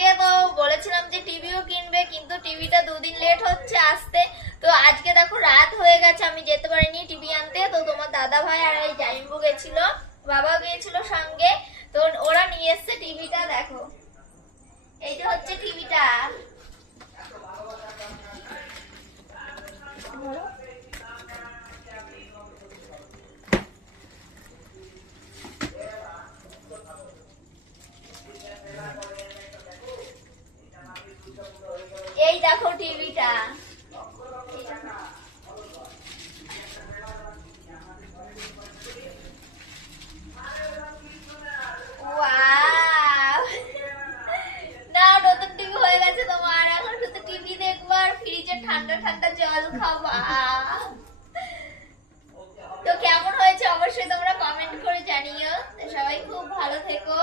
আগে তো বলেছিলাম যে টিভিও কিনবে, কিন্তু টিভিটা 2 দিন লেট হচ্ছে আসতে। তো আজকে দেখো রাত হয়ে গেছে, আমি যেতে পারিনি টিভি আনতে। তো তোমার দাদা ভাই আর এই জাইম্বু গেছিল, বাবাও গিয়েছিল সঙ্গে। তো ওরা নিয়ে এসছে টিভিটা। দেখো এই যে হচ্ছে টিভিটা। এই দেখো টিভিটা। ওয়াও, না নতুন টিভি হয়ে গেছে তোমার। এখন শুধু টিভি দেখবো আর ফ্রিজে ঠান্ডা ঠান্ডা জল খাবা। তো কেমন হয়েছে অবশ্যই তোমরা কমেন্ট করে জানিও। সবাই খুব ভালো থেকো।